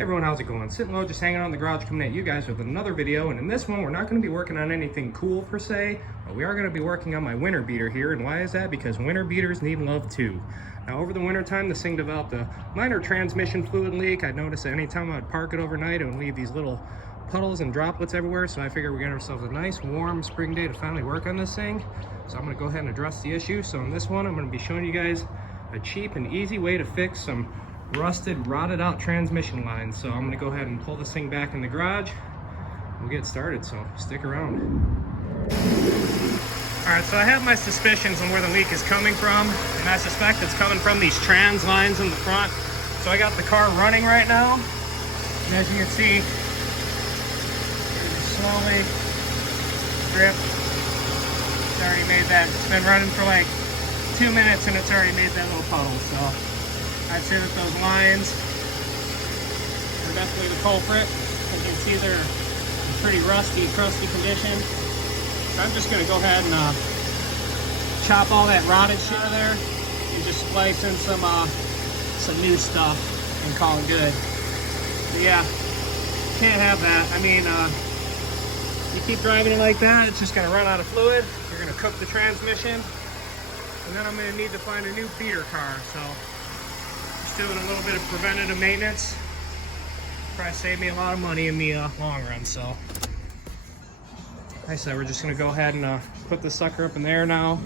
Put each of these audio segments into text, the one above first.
Hey everyone, how's it going? Sitting low, just hanging out in the garage, coming at you guys with another video. And in this one, we're not going to be working on anything cool per se, but we are going to be working on my winter beater here. And why is that? Because winter beaters need love too. Now over the winter time, this thing developed a minor transmission fluid leak. I noticed that anytime I'd park it overnight, it would leave these little puddles and droplets everywhere. So I figured we got ourselves a nice warm spring day to finally work on this thing. So I'm going to go ahead and address the issue. So in this one, I'm going to be showing you guys a cheap and easy way to fix some rusted, rotted out transmission lines. So I'm going to go ahead and pull this thing back in the garage. We'll get started, so stick around. Alright, so I have my suspicions on where the leak is coming from, and I suspect it's coming from these trans lines in the front. So I got the car running right now, and as you can see, slowly drip. It's already made that. It's been running for like 2 minutes and it's already made that little puddle. So I'd say that those lines are definitely the culprit. As you can see, they're in pretty rusty, crusty condition. So I'm just going to go ahead and chop all that rotted shit out of there and just splice in some new stuff and call it good. But yeah, can't have that. I mean, you keep driving it like that, it's just going to run out of fluid. You're going to cook the transmission, and then I'm going to need to find a new beater car. So doing a little bit of preventative maintenance. Probably save me a lot of money in the long run. So like I said, we're just gonna go ahead and put this sucker up in there now.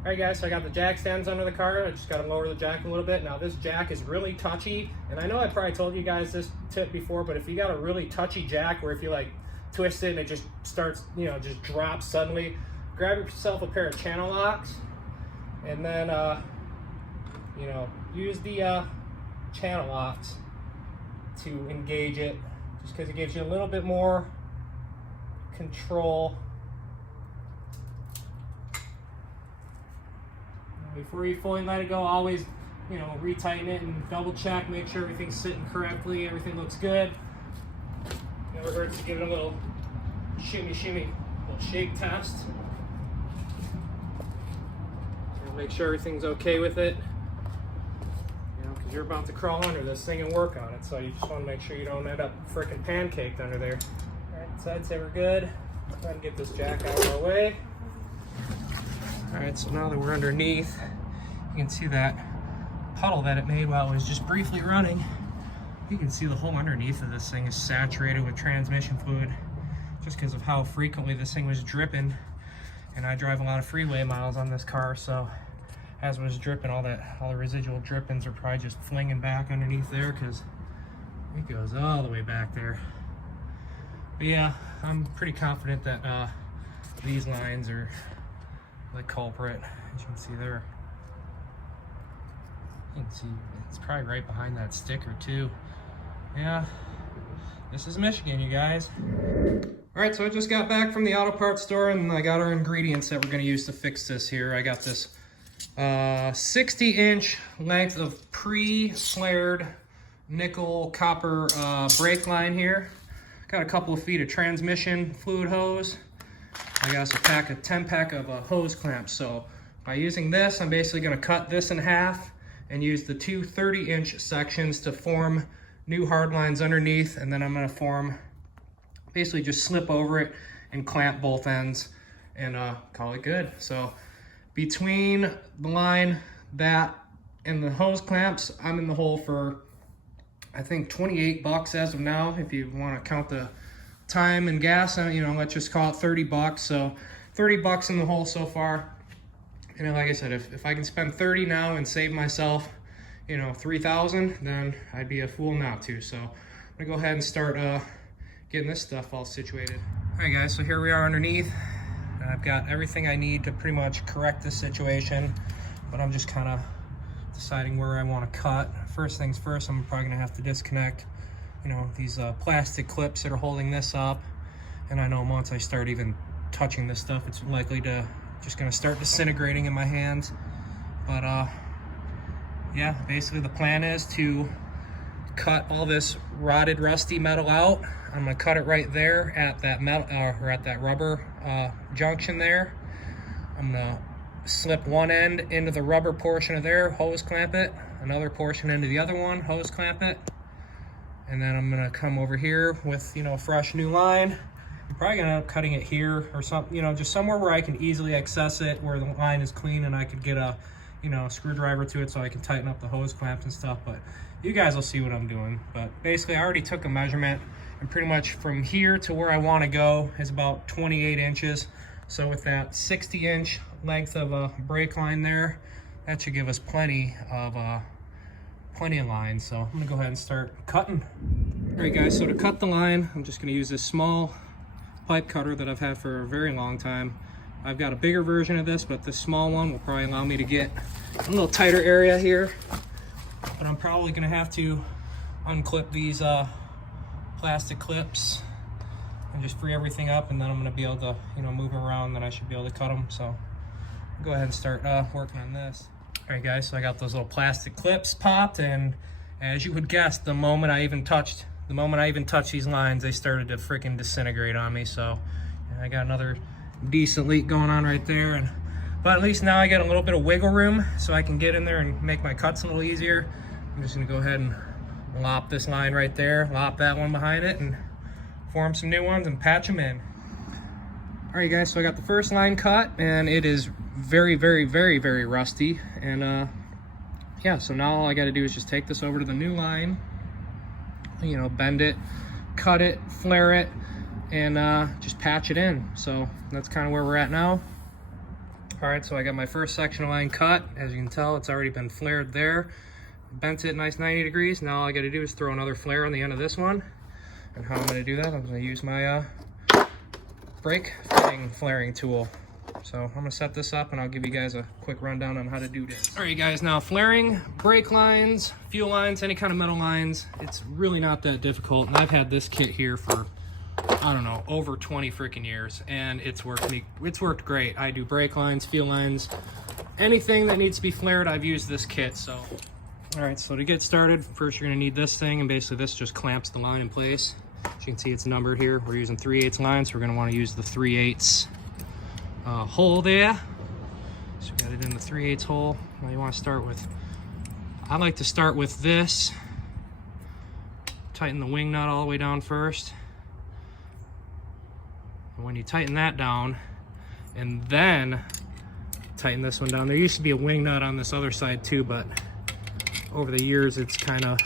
Alright guys, so I got the jack stands under the car. I just gotta lower the jack a little bit. Now this jack is really touchy, and I know I probably told you guys this tip before, but if you got a really touchy jack where if you like twist it and it just starts, you know, just drops suddenly, grab yourself a pair of channel locks, and then you know, use the channel locks to engage it, just because it gives you a little bit more control. Before you fully let it go, always, you know, retighten it and double check, make sure everything's sitting correctly, everything looks good. Never hurts to give it a little shimmy, little shake test. So make sure everything's okay with it. You're about to crawl under this thing and work on it, so you just want to make sure you don't end up freaking pancaked under there. Alright, so I'd say we're good. Let's go ahead and get this jack out of our way. Alright, so now that we're underneath, you can see that puddle that it made while it was just briefly running. You can see the whole underneath of this thing is saturated with transmission fluid, just because of how frequently this thing was dripping. And I drive a lot of freeway miles on this car, so as it was dripping, all the residual drippings are probably just flinging back underneath there, because it goes all the way back there. But yeah, I'm pretty confident that these lines are the culprit. As you can see there, you can see it's probably right behind that sticker too. Yeah, this is Michigan, you guys. All right, so I just got back from the auto parts store, and I got our ingredients that we're going to use to fix this here. I got this 60-inch length of pre-flared nickel copper brake line here. Got a couple of feet of transmission fluid hose. I got a 10-pack of hose clamps. So by using this, I'm basically going to cut this in half and use the two 30-inch sections to form new hard lines underneath, and then I'm going to basically just slip over it and clamp both ends and call it good. So between the line, that, and the hose clamps, I'm in the hole for, I think, 28 bucks as of now. If you want to count the time and gas, you know, let's just call it 30 bucks. So 30 bucks in the hole so far. And like I said, if I can spend 30 now and save myself, you know, 3,000, then I'd be a fool not to. So I'm gonna go ahead and start getting this stuff all situated. All right guys, so here we are underneath. I've got everything I need to pretty much correct this situation, but I'm just kind of deciding where I want to cut. First things first, I'm probably gonna have to disconnect, you know, these plastic clips that are holding this up. And I know once I start even touching this stuff, it's likely to just gonna start disintegrating in my hands. But yeah, basically the plan is to cut all this rotted, rusty metal out. I'm gonna cut it right there at that metal or at that rubber junction there. I'm gonna slip one end into the rubber portion of there, hose clamp it, another portion into the other one, hose clamp it, And then I'm gonna come over here with, you know, a fresh new line. I'm probably gonna end up cutting it here or something, you know, just somewhere where I can easily access it, where the line is clean and I could get a, you know, screwdriver to it so I can tighten up the hose clamps and stuff. But you guys will see what I'm doing. But basically I already took a measurement, and pretty much from here to where I want to go is about 28 inches. So with that 60-inch length of a brake line there, that should give us plenty of line. So I'm gonna go ahead and start cutting. All right guys, so to cut the line, I'm just gonna use this small pipe cutter that I've had for a very long time. I've got a bigger version of this, but this small one will probably allow me to get a little tighter area here. But I'm probably gonna have to unclip these plastic clips and just free everything up, and then I'm gonna be able to, you know, move them around, then I should be able to cut them. So I'll go ahead and start working on this. All right guys, so I got those little plastic clips popped, and as you would guess, the moment I even touched these lines, they started to freaking disintegrate on me. So I got another decent leak going on right there, but at least now I got a little bit of wiggle room so I can get in there and make my cuts a little easier. I'm just gonna go ahead and lop this line right there, lop that one behind it, and form some new ones and patch them in. All right guys, so I got the first line cut, and it is very, very, very, very rusty. And yeah, so now all I got to do is just take this over to the new line, you know, bend it, cut it, flare it, and just patch it in. So that's kind of where we're at now. All right, so I got my first section of line cut. As you can tell, it's already been flared there. Bent it nice 90 degrees. Now all I got to do is throw another flare on the end of this one. And how I'm going to do that, I'm going to use my brake fitting flaring tool. So I'm gonna set this up and I'll give you guys a quick rundown on how to do this. All right guys, now flaring brake lines, fuel lines, any kind of metal lines, it's really not that difficult. And I've had this kit here for, I don't know, over 20 freaking years, and it's worked great. I do brake lines, fuel lines, anything that needs to be flared, I've used this kit. So, all right, so to get started, first you're gonna need this thing, and basically this just clamps the line in place. As you can see, it's numbered here. We're using 3/8 lines, so we're gonna wanna use the 3/8 hole there. So we got it in the 3/8 hole. Now you want to start with, I like to start with this, tighten the wing nut all the way down first, and when you tighten that down and then tighten this one down, there used to be a wing nut on this other side too, but over the years it kind of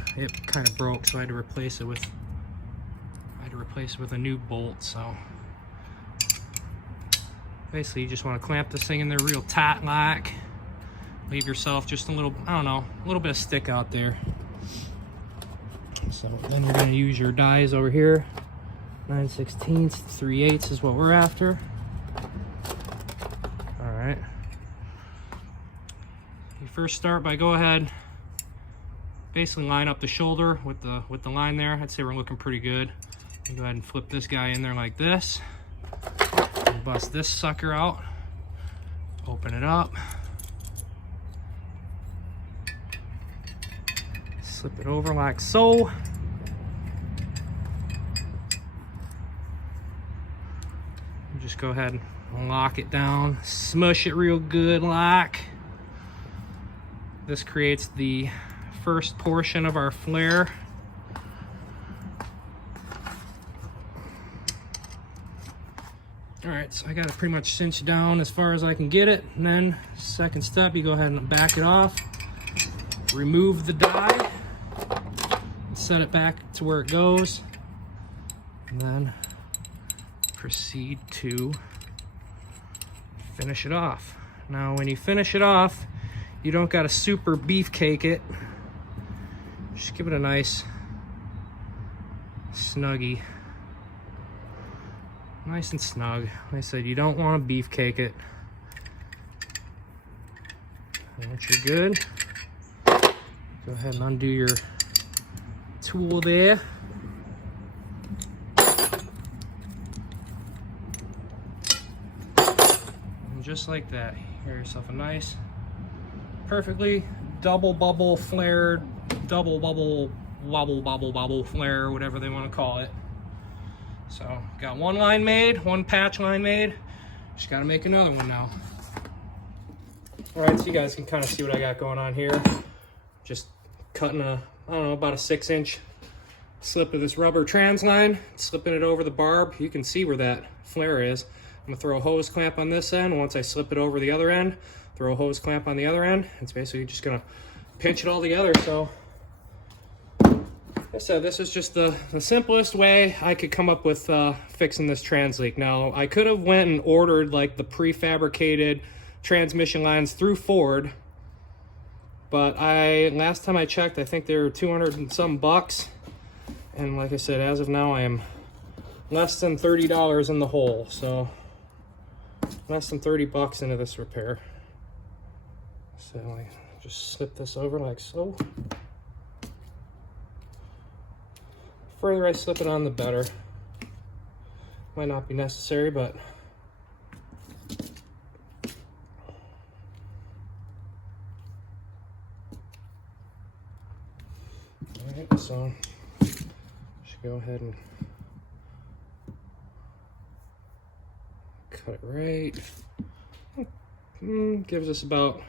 broke, so I had to replace it with a new bolt. So basically, you just want to clamp this thing in there real tight like. Leave yourself just a little, I don't know, a little bit of stick out there. So then we're going to use your dies over here. 9/16, 3/8 is what we're after. All right. You first start by go ahead, basically line up the shoulder with the line there. I'd say we're looking pretty good. You go ahead and flip this guy in there like this. Bust this sucker out, open it up, slip it over like so. And just go ahead and lock it down, smush it real good like. This creates the first portion of our flare. All right, so I got it pretty much cinched down as far as I can get it. And then second step, you go ahead and back it off, remove the die, and set it back to where it goes, and then proceed to finish it off. Now, when you finish it off, you don't got to super beefcake it. Just give it a nice snuggie. Nice and snug. Like I said, you don't want to beefcake it. Once you're good, go ahead and undo your tool there. And just like that, you get yourself a nice, perfectly double bubble flared, double bubble, wobble flare, whatever they want to call it. So, got one line made, one patch line made. Just got to make another one now. All right, so you guys can kind of see what I got going on here. Just cutting I don't know, about a 6-inch slip of this rubber trans line, slipping it over the barb. You can see where that flare is. I'm gonna throw a hose clamp on this end. Once I slip it over the other end, throw a hose clamp on the other end. It's basically just gonna pinch it all together. So like I said, this is just the simplest way I could come up with fixing this trans leak. Now, I could have went and ordered like the prefabricated transmission lines through Ford, but last time I checked, I think they were 200 and some bucks. And like I said, as of now, I am less than $30 in the hole. So less than 30 bucks into this repair. So I just slip this over like so. The further I slip it on, the better. Might not be necessary, but alright, so should go ahead and cut it right. Gives us about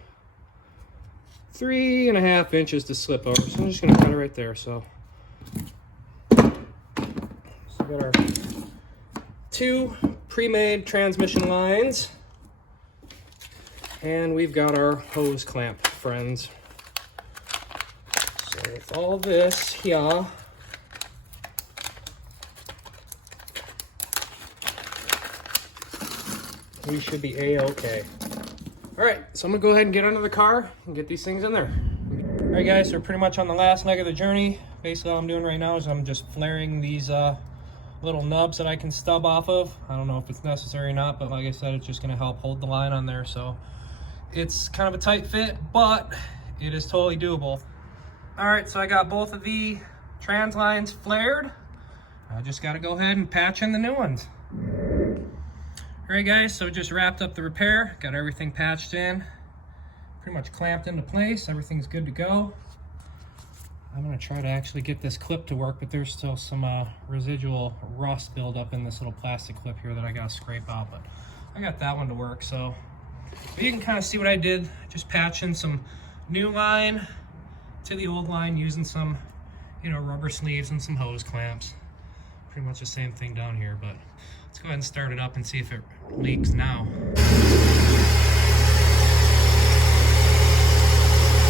3.5 inches to slip over. So I'm just gonna cut it right there. So we got our 2 pre-made transmission lines, and we've got our hose clamp, friends. So with all this here, we should be a-okay. All right, so I'm gonna go ahead and get under the car and get these things in there. All right, guys, so we're pretty much on the last leg of the journey. Basically, all I'm doing right now is I'm just flaring these little nubs that I can stub off of. I don't know if it's necessary or not, but like I said, it's just gonna help hold the line on there. So it's kind of a tight fit, but it is totally doable. All right, so I got both of the trans lines flared. I just gotta go ahead and patch in the new ones. All right, guys, so just wrapped up the repair, got everything patched in, pretty much clamped into place, everything's good to go. I'm gonna try to actually get this clip to work, but there's still some residual rust buildup in this little plastic clip here that I gotta scrape out, but I got that one to work. So but you can kind of see what I did, just patching some new line to the old line using some, rubber sleeves and some hose clamps. Pretty much the same thing down here, but let's go ahead and start it up and see if it leaks now. All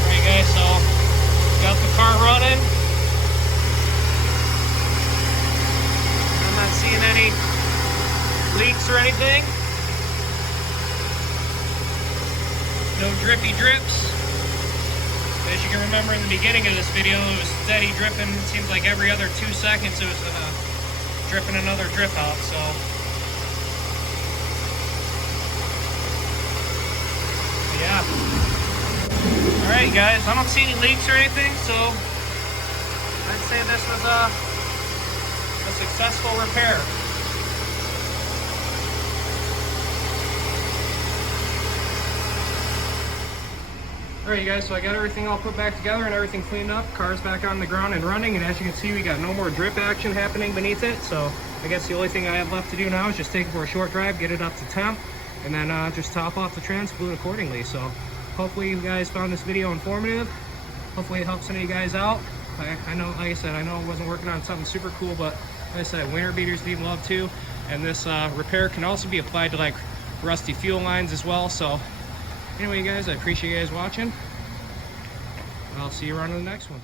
right, guys, so got the car running. I'm not seeing any leaks or anything. No drippy drips. As you can remember in the beginning of this video, it was steady dripping. It seems like every other 2 seconds it was dripping another drip out, so. Yeah. All right, guys, I don't see any leaks or anything, so I'd say this was a successful repair. All right, you guys, so I got everything all put back together and everything cleaned up. Car's back on the ground and running, and as you can see, we got no more drip action happening beneath it. So I guess the only thing I have left to do now is just take it for a short drive, get it up to temp, and then just top off the trans fluid accordingly. So hopefully you guys found this video informative. Hopefully it helps some of you guys out. I know, like I said, I know I wasn't working on something super cool, but like I said, winter beaters need love too. And this repair can also be applied to like rusty fuel lines as well. So anyway, you guys, I appreciate you guys watching. I'll see you around in the next one.